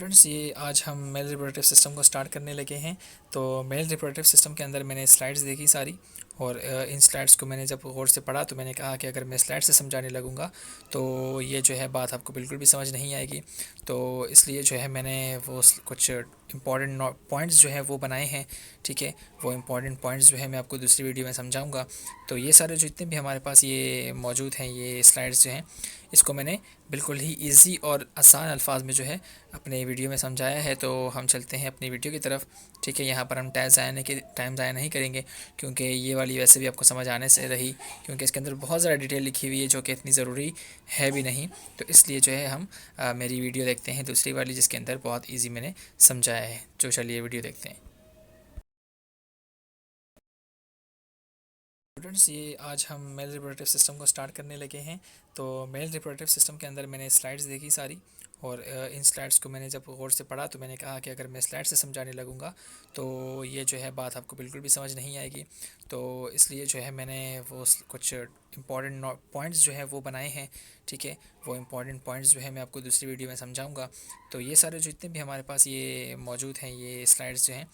Students, ये आज हम मेल रिप्रोडक्टिव सिस्टम को स्टार्ट करने लगे हैं। तो मेल रिप्रोडक्टिव सिस्टम के अंदर मैंने स्लाइड्स देखी सारी, और इन स्लाइड्स को मैंने जब गौर से पढ़ा तो मैंने कहा कि अगर मैं स्लाइड से समझाने लगूंगा तो ये जो है बात आपको बिल्कुल भी समझ नहीं आएगी। तो इसलिए जो है मैंने वो कुछ इंपॉर्टेंट पॉइंट्स जो हैं वो बनाए हैं। ठीक है, वो इंपॉर्टेंट पॉइंट्स जो है मैं आपको दूसरी वीडियो में समझाऊंगा। तो ये सारे जो जितने भी हमारे पास ये मौजूद हैं, ये स्लाइड्स जो हैं, इसको मैंने बिल्कुल ही इजी और आसान अल्फाज में जो है अपने वीडियो में समझाया है। तो हम चलते हैं अपनी वीडियो की तरफ। ठीक है, यहाँ पर हम टाइम ज़ाया नहीं करेंगे, क्योंकि ये वाली वैसे भी आपको समझ आने से रही, क्योंकि इसके अंदर बहुत ज़्यादा डिटेल लिखी हुई है जो कि इतनी ज़रूरी है भी नहीं। तो इसलिए जो है हम मेरी वीडियो देखते हैं दूसरी वाली, जिसके अंदर बहुत ईजी मैंने समझाया है। जो चलिए वीडियो देखते हैं। स्टूडेंट्स, ये आज हम मेल रिप्रोडक्टिव सिस्टम को स्टार्ट करने लगे हैं। तो मेल रिप्रोडक्टिव सिस्टम के अंदर मैंने स्लाइड्स देखी सारी, और इन स्लाइड्स को मैंने जब गौर से पढ़ा तो मैंने कहा कि अगर मैं स्लाइड से समझाने लगूंगा तो ये जो है बात आपको बिल्कुल भी समझ नहीं आएगी। तो इसलिए जो है मैंने वो कुछ इंपॉर्टेंट पॉइंट्स जो हैं वो बनाए हैं। ठीक है, वो इंपॉर्टेंट पॉइंट्स जो है मैं आपको दूसरी वीडियो में समझाऊंगा। तो ये सारे जो जितने भी हमारे पास ये मौजूद हैं, ये स्लाइड्स जो हैं,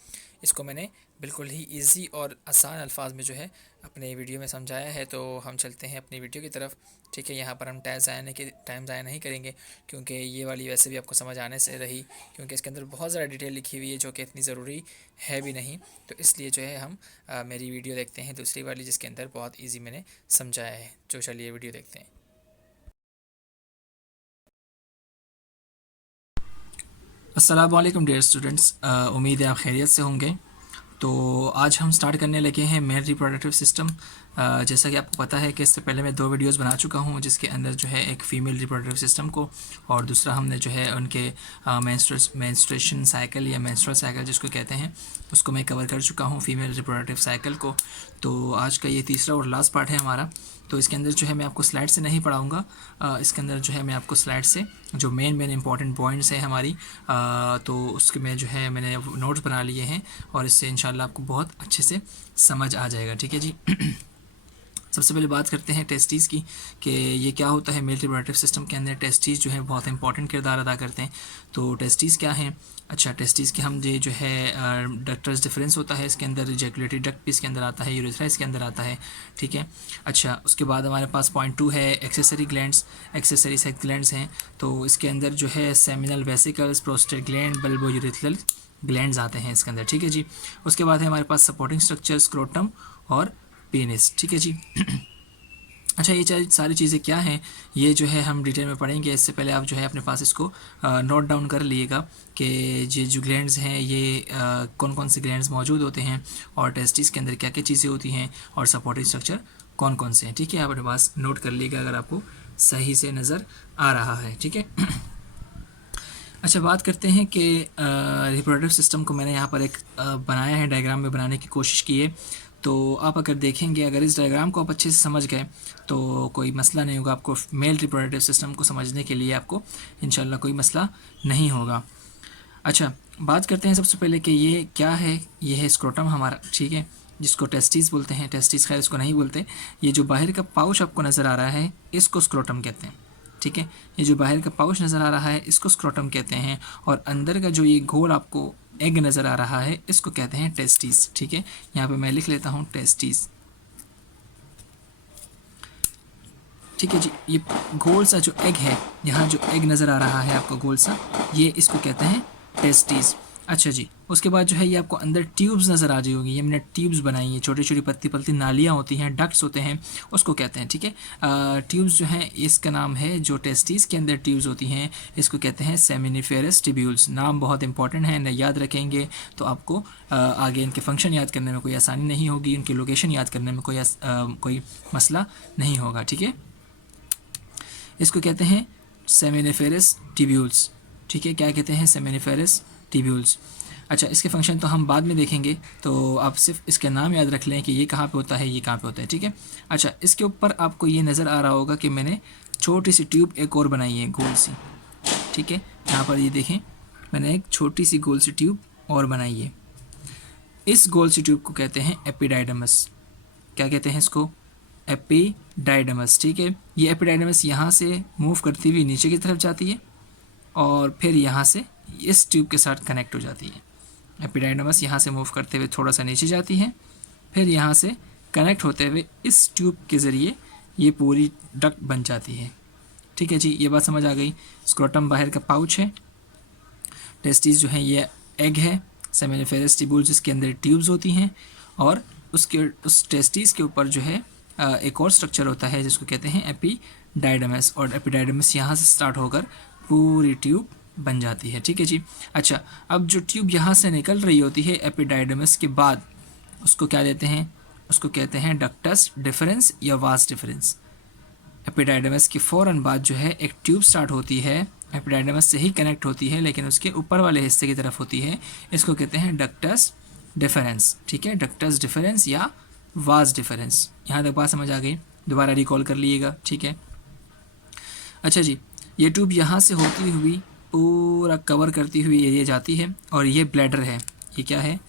इसको मैंने बिल्कुल ही इजी और आसान अल्फाज में जो है अपने वीडियो में समझाया है। तो हम चलते हैं अपनी वीडियो की तरफ। ठीक है, यहाँ पर हम टाइम ज़ाया नहीं करेंगे, क्योंकि ये वाली वैसे भी आपको समझ आने से रही, क्योंकि इसके अंदर बहुत ज़्यादा डिटेल लिखी हुई है जो कि इतनी ज़रूरी है भी नहीं। तो इसलिए जो है हम मेरी वीडियो देखते हैं दूसरी वाली, जिसके अंदर बहुत ईजी मैंने समझाया है। जो चलिए वीडियो देखते हैं। अस्सलाम वालेकुम डियर स्टूडेंट्स, उम्मीद है आप खैरियत से होंगे। तो आज हम स्टार्ट करने लगे हैं मेल रिप्रोडक्टिव सिस्टम। जैसा कि आपको पता है कि इससे पहले मैं 2 वीडियोस बना चुका हूं, जिसके अंदर जो है एक फ़ीमेल रिप्रोडक्टिव सिस्टम को, और दूसरा हमने जो है उनके मेंस्ट्रुएशन साइकिल या मेंस्ट्रुअल साइकिल जिसको कहते हैं, उसको मैं कवर कर चुका हूं, फीमेल रिप्रोडक्टिव साइकिल को। तो आज का ये तीसरा और लास्ट पार्ट है हमारा। तो इसके अंदर जो है मैं आपको स्लाइड से नहीं पढ़ाऊँगा, इसके अंदर जो है मैं आपको स्लाइड से जो मेन इंपॉर्टेंट पॉइंट्स हैं हमारी, तो उसके में जो है मैंने नोट्स बना लिए हैं, और इससे इंशाल्लाह आपको बहुत अच्छे से समझ आ जाएगा। ठीक है जी। सबसे पहले बात करते हैं टेस्टीज़ की, कि ये क्या होता है। मेल रिप्रोडक्टिव सिस्टम के अंदर टेस्टीज़ जो है बहुत इंपॉर्टेंट किरदार अदा करते हैं। तो टेस्टीज़ क्या हैं? अच्छा, टेस्टीज़ के हम ये जो है डक्टर्स डिफरेंस होता है इसके अंदर, रिजेकुलेटरी डक्ट भी इसके अंदर आता है, यूरेथ्रा इसके अंदर आता है। ठीक है। अच्छा, उसके बाद हमारे पास पॉइंट 2 है accessory glands. Accessory sex glands हैं, तो इसके अंदर जो है seminal vesicles, prostate gland, bulbo urethral glands आते हैं इसके अंदर। ठीक है जी। उसके बाद है हमारे पास सपोर्टिंग स्ट्रक्चर, स्क्रोटम और पेनिस। ठीक है जी। अच्छा, ये सारी चीज़ें क्या हैं, ये जो है हम डिटेल में पढ़ेंगे। इससे पहले आप जो है अपने पास इसको नोट डाउन कर लिएगा कि ये जो ग्लैंड्स हैं ये कौन कौन से ग्लैंड्स मौजूद होते हैं, और टेस्टिस के अंदर क्या क्या चीज़ें होती हैं, और सपोर्टिंग स्ट्रक्चर कौन कौन से हैं। ठीक है, आप अपने पास नोट कर लीजिएगा अगर आपको सही से नज़र आ रहा है। ठीक है। अच्छा, बात करते हैं कि रिप्रोडक्टिव सिस्टम को मैंने यहाँ पर एक बनाया है, डायग्राम में बनाने की कोशिश की है। तो आप अगर देखेंगे, अगर इस डायग्राम को आप अच्छे से समझ गए तो कोई मसला नहीं होगा आपको। मेल रिप्रोडक्टिव सिस्टम को समझने के लिए आपको इंशाल्लाह कोई मसला नहीं होगा। अच्छा, बात करते हैं सबसे पहले कि ये क्या है। ये है स्क्रोटम हमारा। ठीक है, जिसको टेस्टिस बोलते हैं। टेस्टिस खैर इसको नहीं बोलते। ये जो बाहर का पाउच आपको नज़र आ रहा है, इसको स्क्रोटम कहते हैं। ठीक है, ये जो बाहर का पाउच नज़र आ रहा है, इसको स्क्रोटम कहते हैं, और अंदर का जो ये घोल आपको एग नज़र आ रहा है, इसको कहते हैं टेस्टिस। ठीक है, यहाँ पे मैं लिख लेता हूँ टेस्टिस। ठीक है जी। ये गोल सा जो एग है, यहाँ जो एग नज़र आ रहा है आपको गोल सा, ये इसको कहते हैं टेस्टिस। अच्छा जी, उसके बाद जो है ये आपको अंदर ट्यूब्स नज़र आ रही होगी। ये मैंने ट्यूब्स बनाई हैं, छोटी छोटी पतली पतली नालियाँ होती हैं, डक्ट्स होते हैं, उसको कहते हैं। ठीक है, ट्यूब्स जो हैं, इसका नाम है, जो टेस्टिस के अंदर ट्यूब्स होती हैं, इसको कहते हैं सेमिनिफेरस टिब्यूल्स। नाम बहुत इंपॉर्टेंट है, न याद रखेंगे तो आपको आगे इनके फंक्शन याद करने में कोई आसानी नहीं होगी, इनकी लोकेशन याद करने में कोई मसला नहीं होगा। ठीक है, इसको कहते हैं सेमिनिफेरस टिब्यूल्स। ठीक है, क्या कहते हैं? Seminiferous tubules. अच्छा, इसके फंक्शन तो हम बाद में देखेंगे, तो आप सिर्फ इसका नाम याद रख लें कि ये कहाँ पे होता है, ये कहाँ पे होता है। ठीक है। अच्छा, इसके ऊपर आपको ये नज़र आ रहा होगा कि मैंने छोटी सी ट्यूब एक और बनाई है, गोल सी। ठीक है, यहाँ पर ये देखें, मैंने एक छोटी सी गोल सी ट्यूब और बनाई है। इस गोल सी ट्यूब को कहते हैं एपिडाइडमस। क्या कहते हैं इसको? एपिडाइडमस। ठीक है, ये एपिडाइडमस यहाँ से मूव करती हुई नीचे की तरफ जाती है, और फिर यहाँ से इस ट्यूब के साथ कनेक्ट हो जाती है। एपिडाइडमस यहाँ से मूव करते हुए थोड़ा सा नीचे जाती है, फिर यहाँ से कनेक्ट होते हुए इस ट्यूब के ज़रिए ये पूरी डक्ट बन जाती है। ठीक है जी, ये बात समझ आ गई। स्क्रोटम बाहर का पाउच है, टेस्टिस जो है ये एग है, सेमिनिफेरस ट्यूब्यूल जिसके अंदर ट्यूब्स होती हैं, और उस टेस्टिस के ऊपर जो है एक और स्ट्रक्चर होता है जिसको कहते हैं एपिडाइडमस, और एपिडाइडमस यहाँ से स्टार्ट होकर पूरी ट्यूब बन जाती है। ठीक है जी। अच्छा, अब जो ट्यूब यहाँ से निकल रही होती है एपिडाइडमस के बाद, उसको क्या देते हैं? उसको कहते हैं डक्टस डिफरेंस या वास डिफरेंस। एपिडाइडमस के फ़ौरन बाद जो है एक ट्यूब स्टार्ट होती है, एपिडाइडमस से ही कनेक्ट होती है लेकिन उसके ऊपर वाले हिस्से की तरफ होती है, इसको कहते हैं डक्टस डिफरेंस। ठीक है, डक्टस डिफरेंस या वास डिफरेंस। यहाँ तक बात समझ आ गई? दोबारा रिकॉल कर लीजिएगा। ठीक है। अच्छा जी, ये ट्यूब यहाँ से होती हुई पूरा कवर करती हुई एरिया जाती है, और ये ब्लैडर है। ये क्या है?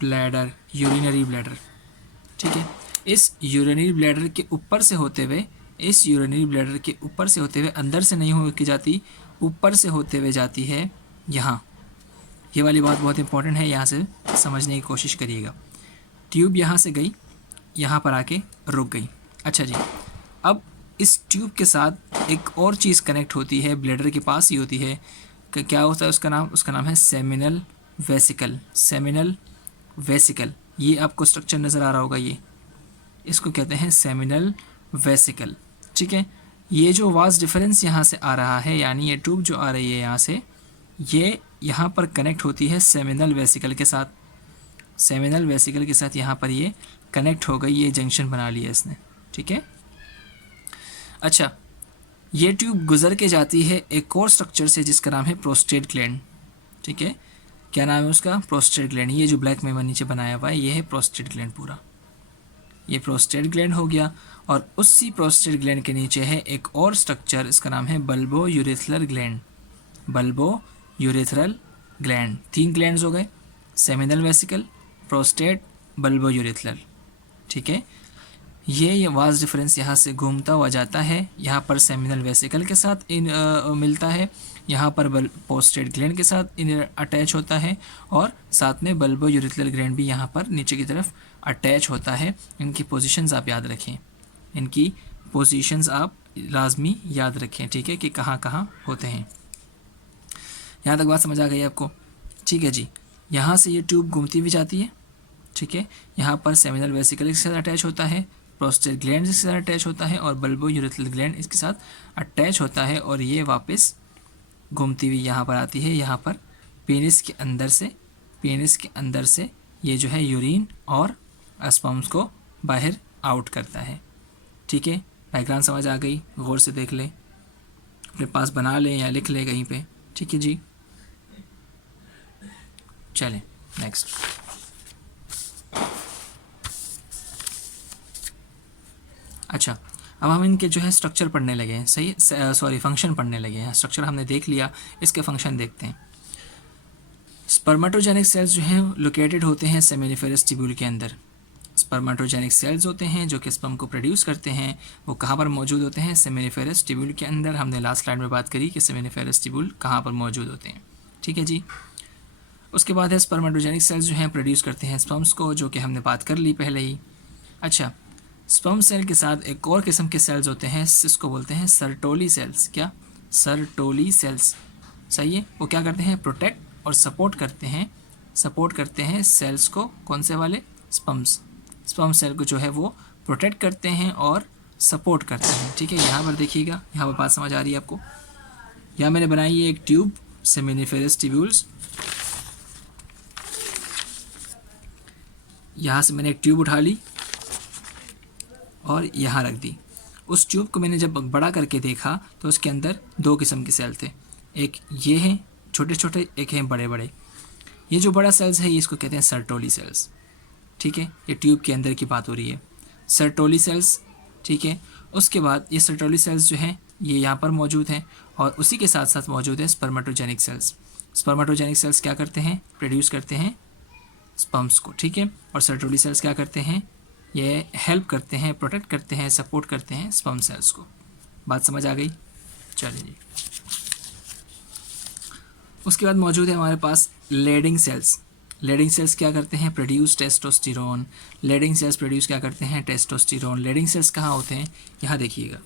Bladder, urinary bladder. ठीक है, इस यूरिनरी ब्लैडर के ऊपर से होते हुए, इस यूरिनरी ब्लैडर के ऊपर से होते हुए, अंदर से नहीं हो के जाती, ऊपर से होते हुए जाती है यहाँ। ये वाली बात बहुत इंपॉर्टेंट है, यहाँ से समझने की कोशिश करिएगा। ट्यूब यहाँ से गई, यहाँ पर आके रुक गई। अच्छा जी, अब इस ट्यूब के साथ एक और चीज़ कनेक्ट होती है, ब्लैडर के पास ही होती है। क्या होता है उसका नाम? उसका नाम है सेमिनल वेसिकल। सेमिनल वेसिकल, ये आपको स्ट्रक्चर नज़र आ रहा होगा, ये इसको कहते हैं सेमिनल वेसिकल। ठीक है, ये जो वास डिफरेंस यहाँ से आ रहा है, यानी ये ट्यूब जो आ रही है यहाँ से, ये यहाँ पर कनेक्ट होती है सेमिनल वेसिकल के साथ। सेमिनल वेसिकल के साथ यहाँ पर ये कनेक्ट हो गई, ये जंक्शन बना लिया इसने। ठीक है। अच्छा, ये ट्यूब गुजर के जाती है एक और स्ट्रक्चर से जिसका नाम है प्रोस्टेट ग्लैंड। ठीक है, क्या नाम है उसका? Prostate gland. ये जो ब्लैक में नीचे बनाया हुआ है, ये है प्रोस्टेट ग्लैंड पूरा। ये प्रोस्टेट ग्लैंड हो गया, और उसी प्रोस्टेट ग्लैंड के नीचे है एक और स्ट्रक्चर, इसका नाम है bulbo urethral gland. Bulbo urethral gland, 3 glands हो गए, seminal vesicle, prostate, bulbo urethral. ठीक है, ये वास डिफरेंस यहाँ से घूमता हुआ जाता है, यहाँ पर सेमिनल वेसिकल के साथ मिलता है, यहाँ पर प्रोस्टेट ग्लैंड के साथ अटैच होता है, और साथ में बल्बो यूरेथ्रल ग्लैंड भी यहाँ पर नीचे की तरफ अटैच होता है। इनकी पोजीशंस आप याद रखें, इनकी पोजीशंस आप लाजमी याद रखें। ठीक है, कि कहाँ कहाँ होते हैं। यहाँ तक बात समझ आ गई आपको? ठीक है जी, यहाँ से ये ट्यूब घूमती भी जाती है। ठीक है, यहाँ पर सेमिनल वेसिकल के साथ अटैच होता है, प्रोस्टेट ग्लैंड इसके साथ अटैच होता है, और बल्बो यूरेथ्रल ग्लैंड इसके साथ अटैच होता है, और ये वापस घूमती हुई यहाँ पर आती है। यहाँ पर पेनिस के अंदर से ये जो है यूरिन और स्पर्म्स को बाहर आउट करता है। ठीक है, डायग्राम समझ आ गई? गौर से देख लें, अपने पास बना लें या लिख लें कहीं पे। ठीक है जी, चलें नेक्स्ट। अच्छा, अब हम इनके जो है स्ट्रक्चर पढ़ने लगे हैं। सही, सॉरी, फंक्शन पढ़ने लगे हैं। स्ट्रक्चर हमने देख लिया, इसके फंक्शन देखते हैं। स्पर्मेटोजेनिक सेल्स जो हैं लोकेटेड होते हैं सेमिनिफेरस ट्यूब्यूल के अंदर। स्पर्मेटोजेनिक सेल्स होते हैं जो कि स्पर्म को प्रोड्यूस करते हैं, वो कहाँ पर मौजूद होते हैं? सेमिनिफेरस ट्यूब्यूल के अंदर। हमने लास्ट स्लाइड में बात करी कि सेमिनिफेरस ट्यूब्यूल कहाँ पर मौजूद होते हैं। ठीक है जी। उसके बाद है स्पर्मेटोजेनिक सेल्स जो हैं प्रोड्यूस करते हैं स्पर्म्स को, जो कि हमने बात कर ली पहले ही। अच्छा, स्पर्म सेल के साथ एक और किस्म के सेल्स होते हैं, इसको बोलते हैं सर्टोली सेल्स। क्या? Sertoli cells. सही है। वो क्या करते हैं? प्रोटेक्ट और सपोर्ट करते हैं सेल्स को। कौन से वाले? स्पर्म सेल को जो है वो प्रोटेक्ट करते हैं और सपोर्ट करते हैं। ठीक है, यहाँ पर देखिएगा, यहाँ पर बात समझ आ रही है आपको? यहाँ मैंने बनाई है एक ट्यूब, सेमिनिफेरस ट्यूब्यूल्स। यहाँ से मैंने एक ट्यूब उठा ली और यहाँ रख दी। उस ट्यूब को मैंने जब बड़ा करके देखा तो उसके अंदर 2 किस्म के सेल थे, एक ये हैं छोटे छोटे, एक हैं बड़े बड़े। ये जो बड़ा सेल्स है ये इसको कहते हैं सर्टोली सेल्स। ठीक है, ये ट्यूब के अंदर की बात हो रही है, सर्टोली सेल्स। ठीक है, उसके बाद ये सर्टोली सेल्स जो हैं ये यहाँ पर मौजूद हैं, और उसी के साथ साथ मौजूद है स्पर्मेटोजेनिक सेल्स। स्पर्मेटोजेनिक सेल्स क्या करते हैं? प्रोड्यूस करते हैं स्पर्म्स को। ठीक है, और सर्टोली सेल्स क्या करते हैं? ये हेल्प करते हैं, प्रोटेक्ट करते हैं, सपोर्ट करते हैं स्पर्म सेल्स को। बात समझ आ गई? चलिए जी। उसके बाद मौजूद है हमारे पास लेडिंग सेल्स। लेडिंग सेल्स क्या करते हैं? Produce testosterone. Leydig cells produce क्या करते हैं? टेस्टोस्टेरोन। लेडिंग सेल्स कहाँ होते हैं? यहाँ देखिएगा,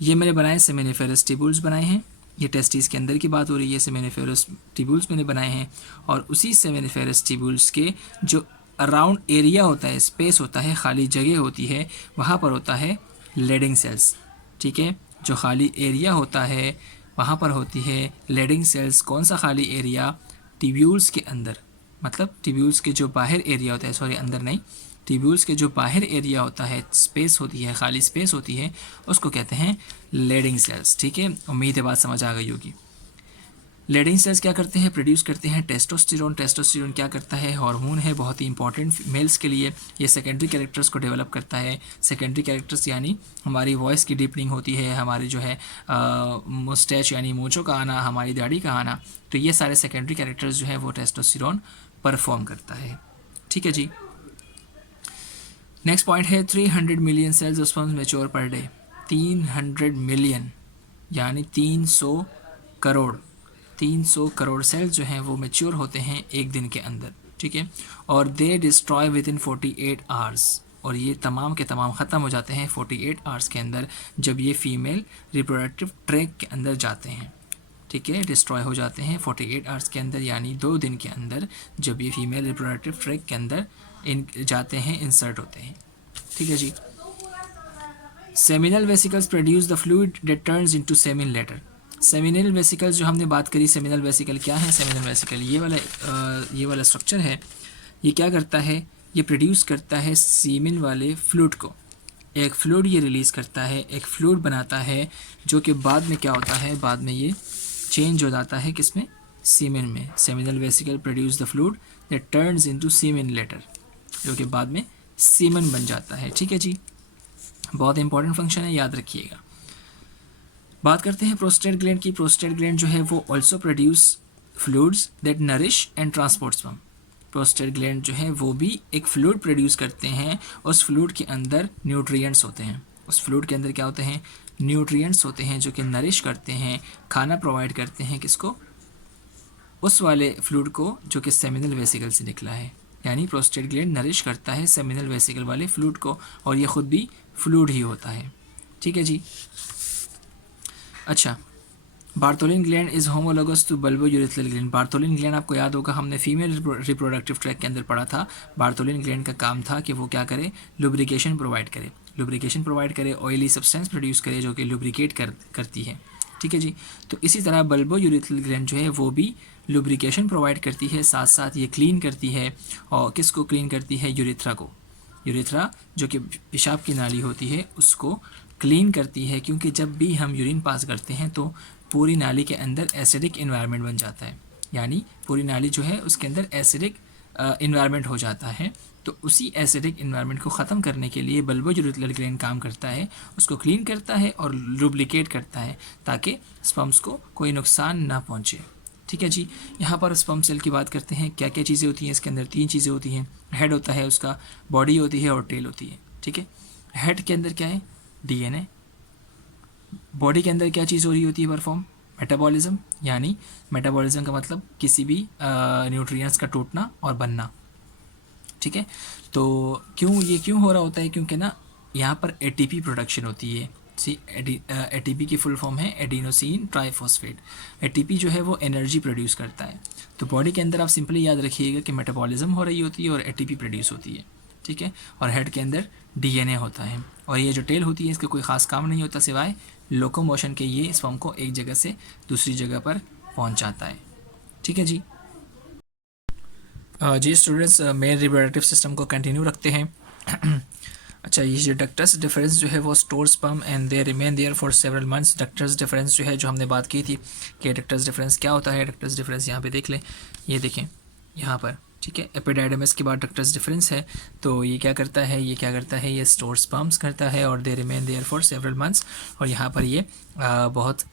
ये मैंने बनाए सेमिनिफेरस टिब्यूल्स बनाए हैं। ये टेस्टिस के अंदर की बात हो रही है, सेमिनिफेरस टिब्यूल्स मैंने बनाए हैं। और उसी सेमिनिफेरस टिब्यूल्स के जो अराउंड एरिया होता है, स्पेस होता है, खाली जगह होती है, वहाँ पर होता है लेडिंग सेल्स। ठीक है, जो खाली एरिया होता है वहाँ पर होती है लेडिंग सेल्स। कौन सा खाली एरिया? टिब्यूल्स के अंदर, मतलब टिब्यूल्स के जो बाहर एरिया होता है, सॉरी अंदर नहीं, टिब्यूल्स के जो बाहर एरिया होता है, स्पेस होती है, खाली स्पेस होती है, उसको कहते हैं लेडिंग सेल्स। ठीक है, उम्मीद है बात समझ आ गई होगी। लेडिंग सेल्स क्या करते हैं? प्रोड्यूस करते हैं टेस्टोस्टेरोन। टेस्टोस्टेरोन क्या करता है? हार्मोन है, बहुत ही इंपॉर्टेंट मेल्स के लिए। ये सेकेंडरी कैरेक्टर्स को डेवलप करता है। सेकेंडरी कैरेक्टर्स यानी हमारी वॉइस की डीपनिंग होती है, हमारी जो है मुस्टैच यानी मूंछों का आना, हमारी दाढ़ी का आना, तो ये सारे सेकेंडरी कैरेक्टर्स जो है वो टेस्टोस्टेरोन परफॉर्म करता है। ठीक है जी। नेक्स्ट पॉइंट है 300 million cells sperms mature per day. 300 million यानी 300 करोड़, 300 करोड़ सेल्स जो हैं वो मैच्योर होते हैं एक दिन के अंदर। ठीक है, और दे डिस्ट्रॉय विद इन 48 आवर्स, और ये तमाम के तमाम ख़त्म हो जाते हैं 48 आवर्स के अंदर, जब ये फीमेल रिप्रोडक्टिव ट्रैक के अंदर जाते हैं। ठीक है, डिस्ट्रॉय हो जाते हैं 48 आवर्स के अंदर, यानी 2 दिन के अंदर, जब ये फीमेल रिप्रोडक्टिव ट्रैक के अंदर इन जाते हैं, इंसर्ट होते हैं। ठीक है जी। Seminal vesicles produce the fluid that turns into semen later. Seminal vesicles जो हमने बात करी, सेमिनल वेसिकल क्या है? सेमिनल वेसिकल ये वाला स्ट्रक्चर है। ये क्या करता है? ये प्रोड्यूस करता है सीमेन वाले फ्लूइड को। एक फ्लूइड ये रिलीज़ करता है, एक फ्लूइड बनाता है, जो कि बाद में क्या होता है? बाद में ये चेंज हो जाता है किसमें? सीमेन में। Seminal vesicle produce the fluid that turns into semen later, जो कि बाद में सीमन बन जाता है। ठीक है जी, बहुत इंपॉर्टेंट फंक्शन है, याद रखिएगा। बात करते हैं प्रोस्टेट ग्लैंड की। प्रोस्टेट ग्लैंड जो है वो also produce fluids that nourish and transport sperm. Prostate gland जो है वो भी एक फ्लूइड प्रोड्यूस करते हैं। उस फ्लूइड के अंदर न्यूट्रिएंट्स होते हैं। उस फ्लूइड के अंदर क्या होते हैं? न्यूट्रिएंट्स होते हैं, जो कि नरिश करते हैं, खाना प्रोवाइड करते हैं किसको? उस वाले फ्लूइड को जो कि सेमिनल वेसिकल से निकला है। यानी प्रोस्टेट ग्लैंड नरिश करता है सेमिनल वेसिकल वाले फ्लूइड को, और ये खुद भी फ्लूइड ही होता है। ठीक है जी। अच्छा, Bartholin gland is homologous to bulbourethral gland. Bartholin gland आपको याद होगा, हमने फीमेल रिप्रोडक्टिव ट्रैक के अंदर पढ़ा था। बार्थोलिन ग्लैंड का काम था कि वो क्या करे? लुब्रिकेशन प्रोवाइड करे। लुब्रिकेशन प्रोवाइड करे, ऑयली सब्सटेंस प्रोड्यूस करे, जो कि लुब्रिकेट करती है। ठीक है जी। तो इसी तरह बल्बो यूरिथ्रल ग्लैंड जो है वो भी लुब्रिकेशन प्रोवाइड करती है, साथ साथ ये क्लीन करती है। और किसको क्लीन करती है? यूरिथ्रा को। यूरिथ्रा जो कि पेशाब की नाली होती है उसको क्लीन करती है, क्योंकि जब भी हम यूरिन पास करते हैं तो पूरी नाली के अंदर एसिडिक इन्वायरमेंट बन जाता है, यानी पूरी नाली जो है उसके अंदर एसिडिक इन्वायरमेंट हो जाता है। तो उसी एसिडिक इन्वायरमेंट को ख़त्म करने के लिए बल्बो यूरिथ्रल ग्लैंड काम करता है, उसको क्लीन करता है और लुब्रिकेट करता है, ताकि स्पर्म्स को कोई नुकसान ना पहुँचे। ठीक है जी। यहाँ पर स्पर्म सेल की बात करते हैं, क्या क्या चीज़ें होती हैं इसके अंदर? 3 चीज़ें होती हैं। हेड होता है उसका, बॉडी होती है और टेल होती है। ठीक है, हेड के अंदर क्या है? डीएनए। बॉडी के अंदर क्या चीज़ हो रही होती है परफॉर्म? मेटाबॉलिज्म, यानी मेटाबॉलिज्म का मतलब किसी भी न्यूट्रिएंट्स का टूटना और बनना। ठीक है, तो क्यों हो रहा होता है? क्योंकि ना यहाँ पर एटीपी प्रोडक्शन होती है। एटीपी की फुल फॉर्म है एडिनोसिन ट्राइफॉस्फेट। एटीपी जो है वो एनर्जी प्रोड्यूस करता है। तो बॉडी के अंदर आप सिंपली याद रखिएगा कि मेटाबॉलिज्म हो रही होती है और एटीपी प्रोड्यूस होती है। ठीक है, और हेड के अंदर डीएनए होता है, और ये जो टेल होती है इसका कोई ख़ास काम नहीं होता सिवाय लोकोमोशन के। ये स्पर्म को एक जगह से दूसरी जगह पर पहुंचाता है। ठीक है जी। जी स्टूडेंट्स, मेल रिप्रोडक्टिव सिस्टम को कंटिन्यू रखते हैं। अच्छा, ये जो डक्टस डिफरेंस जो है वो store sperm and they remain there for several months. Ductus difference जो है, जो हमने बात की थी कि डक्टस डिफरेंस क्या होता है। डक्टस डिफरेंस यहाँ पे देख लें, ये देखें यहाँ पर। ठीक है, एपिडाइडमिस के बाद डक्टस डिफरेंस है। तो ये क्या करता है? ये स्टोर स्पर्म्स करता है और they remain there for several months. और यहाँ पर ये बहुत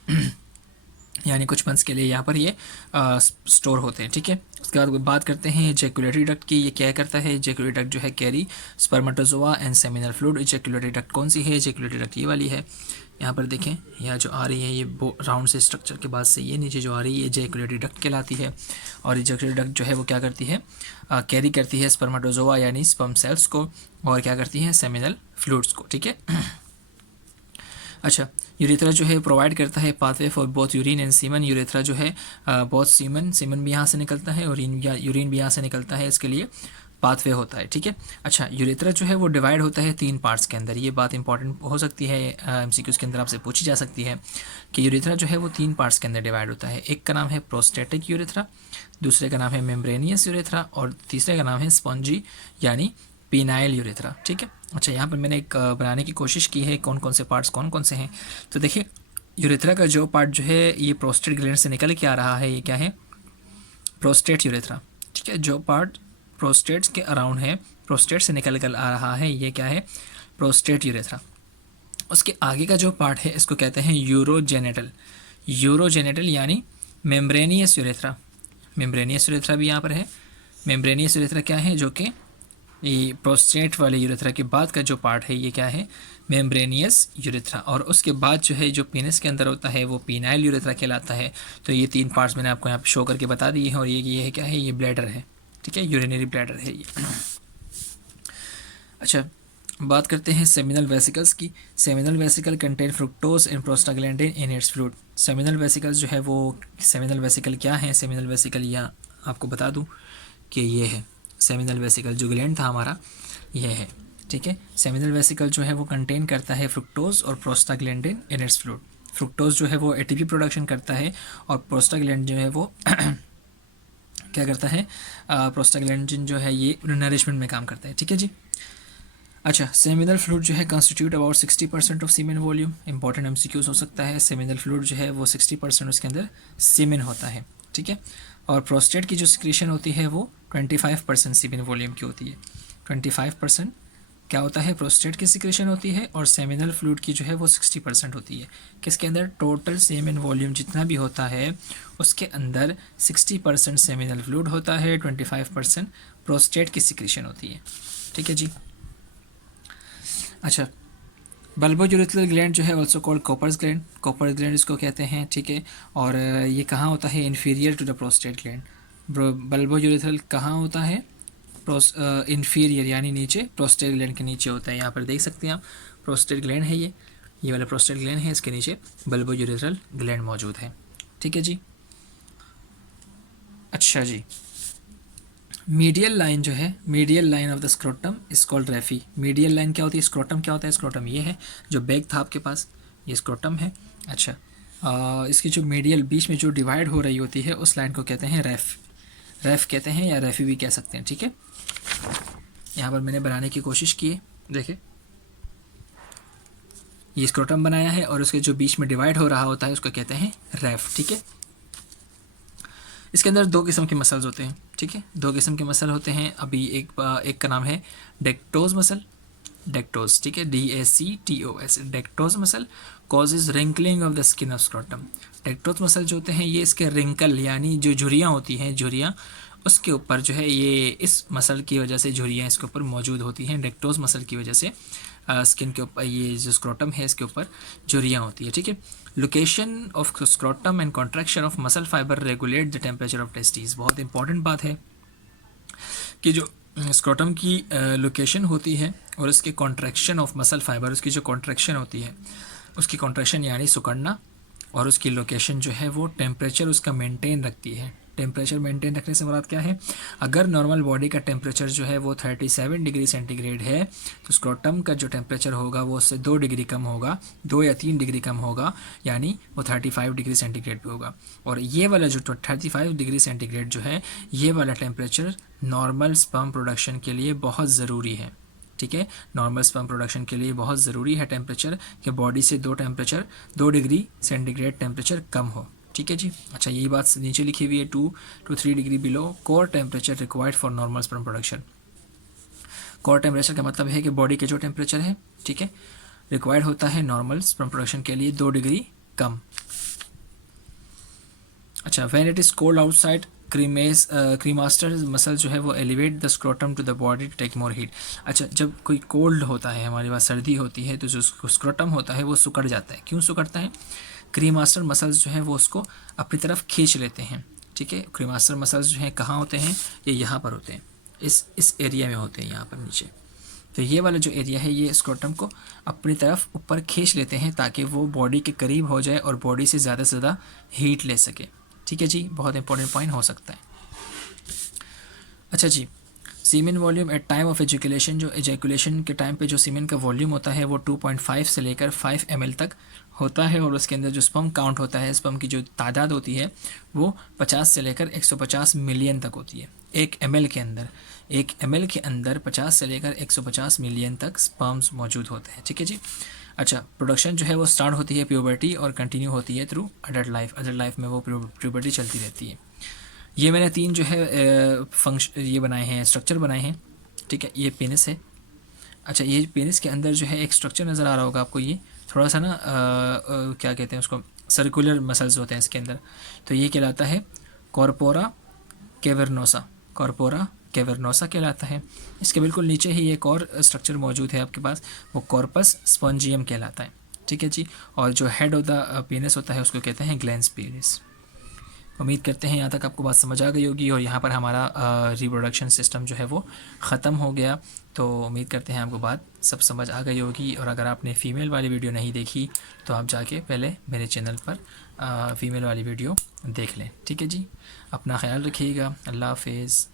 यानी कुछ मंथ्स के लिए यहाँ पर ये स्टोर होते हैं। ठीक है, उसके बाद बात करते हैं इजैकुलेटरी डक्ट की। ये क्या करता है? इजैकुलेटरी डक्ट जो है carry spermatozoa and seminal fluid. Ejaculatory duct कौन सी है? इजैकुलेटरी डक्ट ये वाली है। यहाँ पर देखें, यह जो आ रही है ये राउंड से स्ट्रक्चर के बाद से ये नीचे जो आ रही है ये इजैकुलेटरी डक्ट कहलाती है। और इजैकुलेटरी डक्ट जो है वो क्या करती है, कैरी करती है स्पर्मेटोजोआ यानी स्पर्म सेल्स को, और क्या करती है, सेमिनल फ्लूइड्स को। ठीक है। अच्छा, यूरेथ्रा जो है प्रोवाइड करता है pathway for both urine and semen. Urethra जो है बहुत सीमन भी यहाँ से निकलता है और यूरिन भी यहाँ से निकलता है, इसके लिए पाथवे होता है। ठीक है। अच्छा, यूरेथ्रा जो है वो डिवाइड होता है 3 पार्ट्स के अंदर। ये बात इंपॉर्टेंट हो सकती है, एमसीक्यूज़ के अंदर आपसे पूछी जा सकती है कि यूरेथ्रा जो है वो 3 पार्ट्स के अंदर डिवाइड होता है। एक का नाम है प्रोस्टेटिक यूरेथ्रा, दूसरे का नाम है मेम्ब्रेनियस यूरेथ्रा, और तीसरे का नाम है स्पॉन्जी यानी पीनाइल यूरेथ्रा। ठीक है। अच्छा, यहाँ पर मैंने एक बनाने की कोशिश की है कौन कौन से पार्ट्स कौन कौन से हैं। तो देखिए, यूरेथ्रा का जो पार्ट जो है ये प्रोस्टेट ग्लैंड से निकल के आ रहा है, ये क्या है, प्रोस्टेट यूरेथ्रा। ठीक है। जो पार्ट प्रोस्टेट के अराउंड है, प्रोस्टेट से निकल कर आ रहा है, ये क्या है, प्रोस्टेट यूरेथ्रा। उसके आगे का जो पार्ट है इसको कहते हैं यूरोजेनेटल। यूरोजेनेटल यानी मेम्ब्रेनियस यूरेथ्रा। मेम्ब्रेनियस यूरेथ्रा भी यहाँ पर है। मेम्ब्रेनियस यूरेथ्रा क्या है, जो कि ये प्रोस्टेट वाले यूरेथ्रा के बाद का जो पार्ट है ये क्या है, मेम्ब्रेनियस यूरेथ्रा। और उसके बाद जो है जो पीनस के अंदर होता है वो पीनाइल यूरेथ्रा कहलाता है। तो ये 3 पार्ट्स मैंने आपको यहाँ पे शो करके बता दिए हैं। और ये है क्या है, ये ब्लैडर है। ठीक है, यूरिनरी ब्लैडर है ये। अच्छा, बात करते हैं सेमिनल वेसिकल्स की। Seminal vesicle contain fructose and prostaglandin in its fluid. Seminal vesicles जो है वो, सेमिनल वेसिकल क्या है, सेमिनल वेसिकल या आपको बता दूं कि ये है सेमिनल वेसिकल, जो ग्लैंड था हमारा ये है। ठीक है। सेमिनल वेसिकल जो है वो कंटेन करता है फ्रुक्टोज और prostaglandin in its fluid. Fructose जो है वो एटीपी प्रोडक्शन करता है और प्रोस्टाग्लैंड जो है वो क्या करता है, प्रोस्टाग्लैंडिन जो है ये नरिशमेंट में काम करता है। ठीक है जी। अच्छा, सेमिनल फ्लूइड जो है constitute about 60% of semen volume. Important MCQs हो सकता है। सेमिनल फ्लूइड जो है वो 60% उसके अंदर सीमेन होता है। ठीक है। और प्रोस्टेट की जो सिक्रीशन होती है वो 25% सीमेन वॉल्यूम की होती है। 25% क्या होता है, प्रोस्टेट की सिक्रीशन होती है, और सेमिनल फ्लूइड की जो है वो 60% होती है। किसके अंदर, टोटल सेमिन वॉल्यूम जितना भी होता है उसके अंदर 60% सेमिनल फ्लूइड होता है, 25% प्रोस्टेट की सिक्रीशन होती है। ठीक है जी। अच्छा, बल्बोयूरेथ्रल ग्लैंड जो है also called Cowper's gland. Cowper gland इसको कहते हैं। ठीक है। और ये कहाँ होता है, inferior to the prostate gland. Bulbourethral कहाँ होता है, इन्फीरियर यानी नीचे, प्रोस्टेट ग्लैंड के नीचे होता है। यहाँ पर देख सकते हैं आप, प्रोस्टेट ग्लैंड है ये वाला प्रोस्टेट ग्लैंड है, इसके नीचे बल्बोयूरेथ्रल ग्लैंड मौजूद है। ठीक है जी। अच्छा जी, मीडियल लाइन जो है, medial line of the scrotum is called raphe. Medial line क्या होती है, स्क्रोटम क्या होता है, स्क्रोटम ये है जो बैग था आपके पास, ये स्क्रोटम है। अच्छा, इसकी जो मीडियल बीच में जो डिवाइड हो रही होती है उस लाइन को कहते हैं रेफ। रेफ कहते हैं या रेफी भी कह सकते हैं। ठीक है। यहाँ पर मैंने बनाने की कोशिश की है, देखिए ये स्क्रोटम बनाया है और उसके जो बीच में डिवाइड हो रहा होता है उसको कहते हैं रेफ। ठीक है। इसके अंदर 2 किस्म के मसल्स होते हैं। ठीक है, 2 किस्म के मसल होते हैं। अभी एक का नाम है डेक्टोज मसल, डेक्टोज। ठीक है, DACTOS, dartos muscle causes wrinkling of the skin of scrotum. Dartos muscle जो होते हैं ये इसके रिंकल यानी जो झुर्रियाँ होती हैं, झुर्रियाँ उसके ऊपर जो है ये इस मसल की वजह से झुर्रियाँ इसके ऊपर मौजूद होती हैं। डेक्टोज मसल की वजह से स्किन के ऊपर, ये जो स्क्रोटम है इसके ऊपर झुर्रियाँ होती है। ठीक है। Location of scrotum and contraction of muscle fibre regulate the temperature of testis. बहुत इंपॉर्टेंट बात है कि जो स्क्रोटम की लोकेशन होती है और उसके कॉन्ट्रैक्शन ऑफ मसल फाइबर, उसकी जो कॉन्ट्रैक्शन होती है, उसकी कॉन्ट्रैक्शन यानी सिकुड़ना, और उसकी लोकेशन जो है वो टेम्परेचर उसका मेंटेन रखती है। टेम्परेचर मेंटेन रखने से मुराद क्या है, अगर नॉर्मल बॉडी का टेम्परेचर जो है वो 37 डिग्री सेंटीग्रेड है तो स्क्रोटम का जो टेम्परेचर होगा वो उससे 2 डिग्री कम होगा, 2 या 3 डिग्री कम होगा, यानी वो 35 डिग्री सेंटीग्रेड पे होगा। और ये वाला जो 35 डिग्री सेंटीग्रेड जो है, ये वाला टेम्परेचर नॉर्मल स्पर्म प्रोडक्शन के लिए बहुत ज़रूरी है। ठीक है, नॉर्मल स्पर्म प्रोडक्शन के लिए बहुत ज़रूरी है टेम्परेचर कि बॉडी से 2 डिग्री सेंटीग्रेड टेम्परेचर कम हो। ठीक है जी। अच्छा, यही बात नीचे लिखी हुई है, 2 to 3 degree below core temperature required for normal sperm production. Core temperature का मतलब है कि बॉडी के जो टेम्परेचर है, ठीक है, रिक्वायर्ड होता है नॉर्मल स्पर्म प्रोडक्शन के लिए 2 डिग्री कम। अच्छा, when it is cold outside, cremaster muscle जो है वो elevate the scrotum to the body to take more heat. अच्छा, जब कोई कोल्ड होता है, हमारे पास सर्दी होती है, तो जो स्क्रोटम होता है वो सिकुड़ जाता है। क्यों सिकुड़ता है? क्रीमास्टर मसल्स जो है वो उसको अपनी तरफ खींच लेते हैं। ठीक है, क्रीमास्टर मसल्स जो हैं कहाँ होते हैं? ये यहाँ पर होते हैं, इस एरिया में होते हैं, यहाँ पर नीचे। तो ये वाला जो एरिया है ये स्क्रोटम को अपनी तरफ ऊपर खींच लेते हैं ताकि वो बॉडी के करीब हो जाए और बॉडी से ज़्यादा हीट ले सके। ठीक है जी, बहुत इंपॉर्टेंट पॉइंट हो सकता है। अच्छा जी, semen volume at time of ejaculation, जो एजुकुलेशन के टाइम पे जो सीमेन का वॉल्यूम होता है वो 2.5 से लेकर 5 ml तक होता है, और उसके अंदर जो स्पर्म काउंट होता है, स्पर्म की जो तादाद होती है वो 50 से लेकर 150 मिलियन तक होती है। 1 ml के अंदर, 1 ml के अंदर 50 से लेकर 150 मिलियन तक स्पर्म्स मौजूद होते हैं। ठीक है जी। अच्छा, प्रोडक्शन जो है वो स्टार्ट होती है प्यूबर्टी और कंटिन्यू होती है through adult life. Adult life में वो प्यूबर्टी चलती रहती है। ये मैंने 3 जो है फंक्शन ये बनाए हैं, स्ट्रक्चर बनाए हैं। ठीक है, ये पेनिस है। अच्छा, ये पेनिस के अंदर जो है एक स्ट्रक्चर नज़र आ रहा होगा आपको, ये थोड़ा सा ना क्या कहते हैं उसको, सर्कुलर मसल्स होते हैं इसके अंदर। तो ये कहलाता है कॉर्पोरा कैवर्नोसा। कॉर्पोरा कैवर्नोसा कहलाता है। इसके बिल्कुल नीचे ही एक और स्ट्रक्चर मौजूद है आपके पास, वो कॉर्पस स्पॉन्जियम कहलाता है। ठीक है जी। और जो हेड ऑफ द पेनिस होता है उसको कहते हैं ग्लैंस पेनिस। उम्मीद करते हैं यहाँ तक आपको बात समझ आ गई होगी, और यहाँ पर हमारा रिप्रोडक्शन सिस्टम जो है वो ख़त्म हो गया। तो उम्मीद करते हैं आपको बात सब समझ आ गई होगी, और अगर आपने फ़ीमेल वाली वीडियो नहीं देखी तो आप जाके पहले मेरे चैनल पर फ़ीमेल वाली वीडियो देख लें। ठीक है जी, अपना ख्याल रखिएगा। अल्लाह हाफ़िज़।